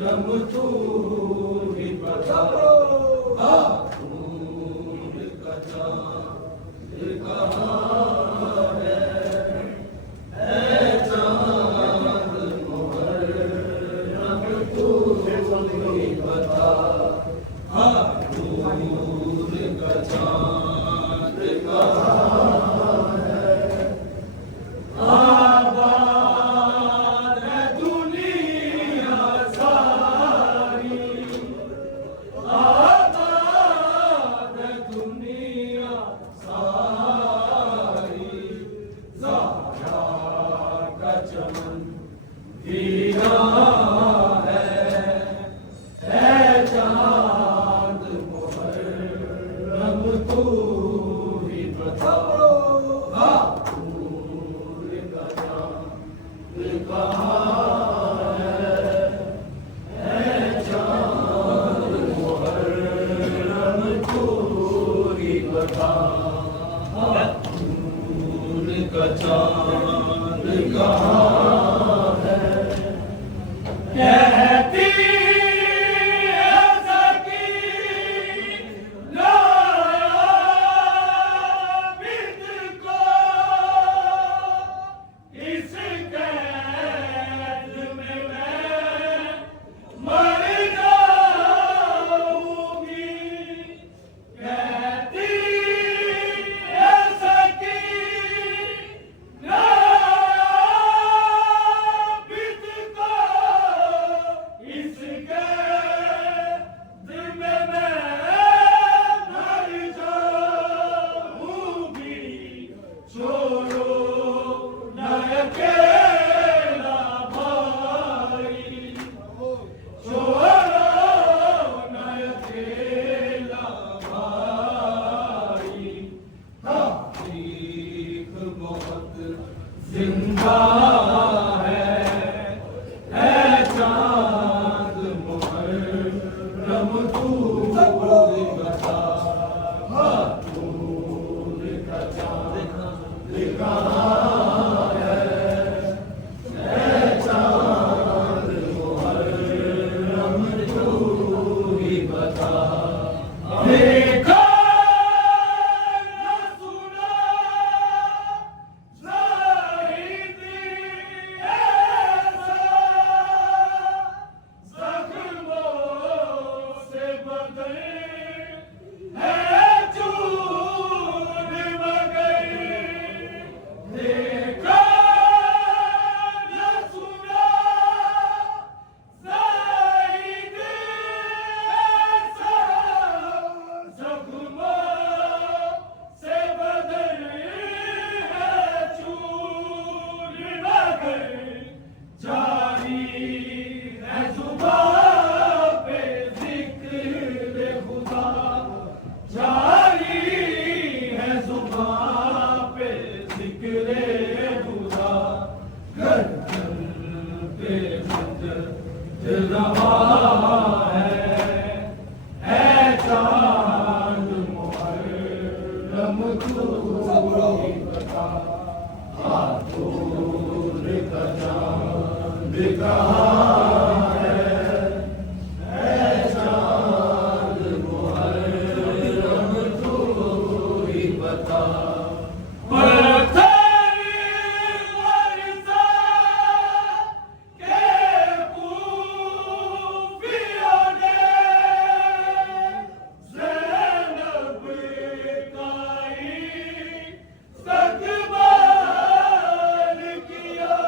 रम तू ही बता दूर का चाँद कहाँ है चाँद मुहर्रम तू ही बता दूर का चाँद कहाँ आबाद है दुनिया सारी आबाद है दुनिया सारी ज़हरा का चमन दीना है चाँद मुहर्रम तू ही बता कहाँ है चाँद मुहर्रम तू ही बता दूर का चाँद कहाँ है कहती है सकीना बिद को इस मर जाऊंगी कहती है सकीना बिद को इस कैद में मैं मर जाऊंगी छोड़ो न अकेला भाई छोड़ो न अकेला भाई तारीख बहुत जिंदा है चाँद मुहर्रम तू बता दूर का चाँद कहाँ है चाँद मुहर्रम तू ही बता देखा न सुना ज़ाहिदी ऐसा ज़ख्मों से बदल है चूर मगर देखा न सुना ज़ाहिदी ऐसा ज़ख्मों से बदल है चूर मगर जारी है ज़ुबान पे ज़िक्र खुदा जारी है ज़ुबान पे ज़िक्र खुदा गर्दन पे मंज़र रवा है चाँद मुहर्रम तू ही बता दूर का चाँद कहाँ है चाँद मुहर्रम तू ही बता पत्थर बरसा के खूफियों ने ज़ैनब का इस्तक़बाल किया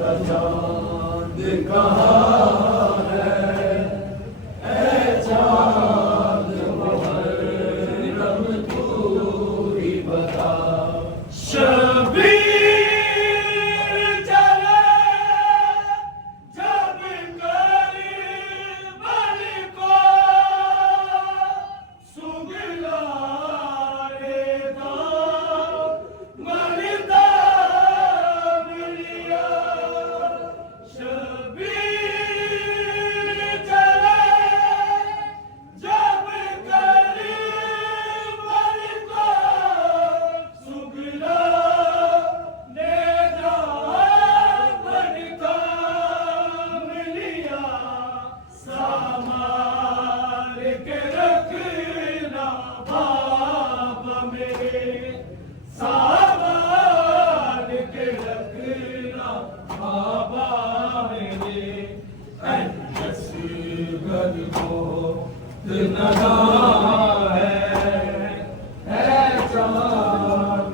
राजा कहाँ है ऐ चाँद मुहर्रम तू ही बता। शबीर चले जब करबल को सुगला रेता मरता मिलिया। शबीर चले जब करबल को सुगला रेता मरता मिलिया। संभाल के रखना बाबा मेरे, संभाल के रखना बाबा मेरे। असगर को नगा है चाँद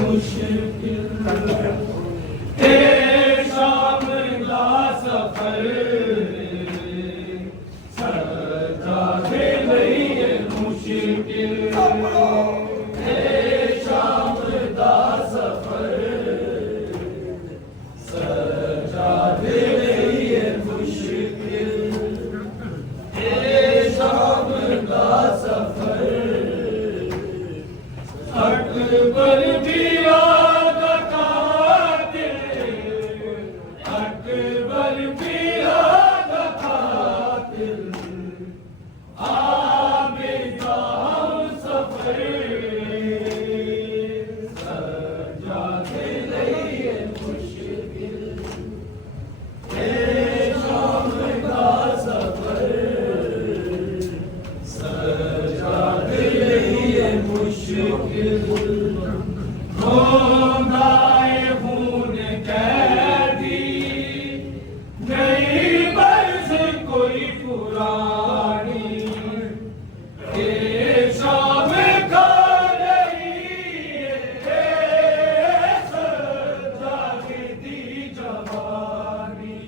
मुश्किल शाम का सफर सजा दे नहीं है मुश्किल। शाम का सफर सजा दे नहीं है मुश्किल। शाम का सफर अकबर भी आगा कातिल, अकबर भी आगा कातिल। आबिदा हम सफर सजा दे नहीं है मुश्किल। शाम का सफर सजा दे नहीं है मुश्किल। रोंदाए खून कैदी नहीं बरस कोई पुरानी। शाम का नहीं सजा दी जवानी।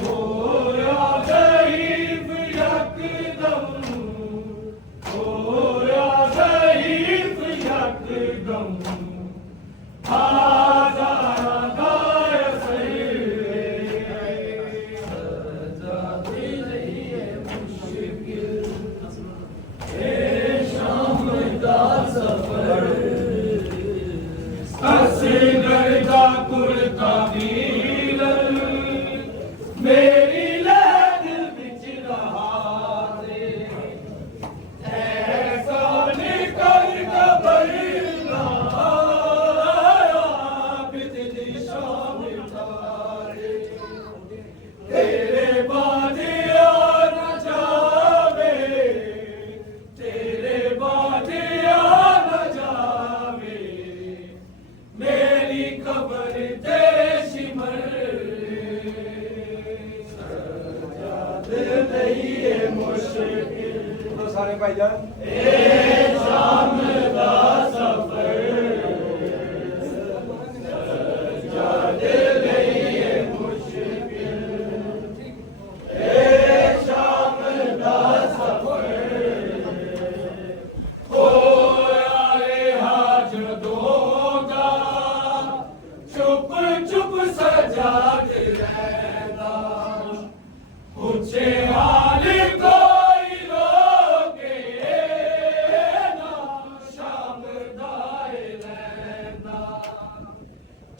होया ज़ईफ़ यकदम, होया ज़ईफ़ यकदम। आज़ादा सजा दे नहीं है मुश्किल। शाम का सफर असगर का कुर्ता वीरन मेरी लहद बिच रहा रे। ऐसा निकल कबर ना बिजली शाम तारे। तेरे बाद आ न जावे, तेरे बाद आ न जावे। मेरी कबर देशिमर सजा दे नहीं है मुश्किल। तो सारे भाईजान शाम का सफर सजा दे नहीं है मुश्किल। शाम का सफर होया हाजतों का चुप चुप सजा दे रहना। पूछे हाल कोई रोके ना, शाम दाए रहना।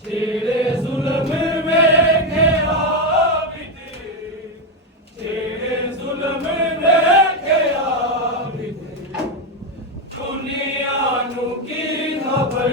तेरे जुल्म में के आबिद, तेरे जुल्म में के आबिद। दुनिया नु की खबर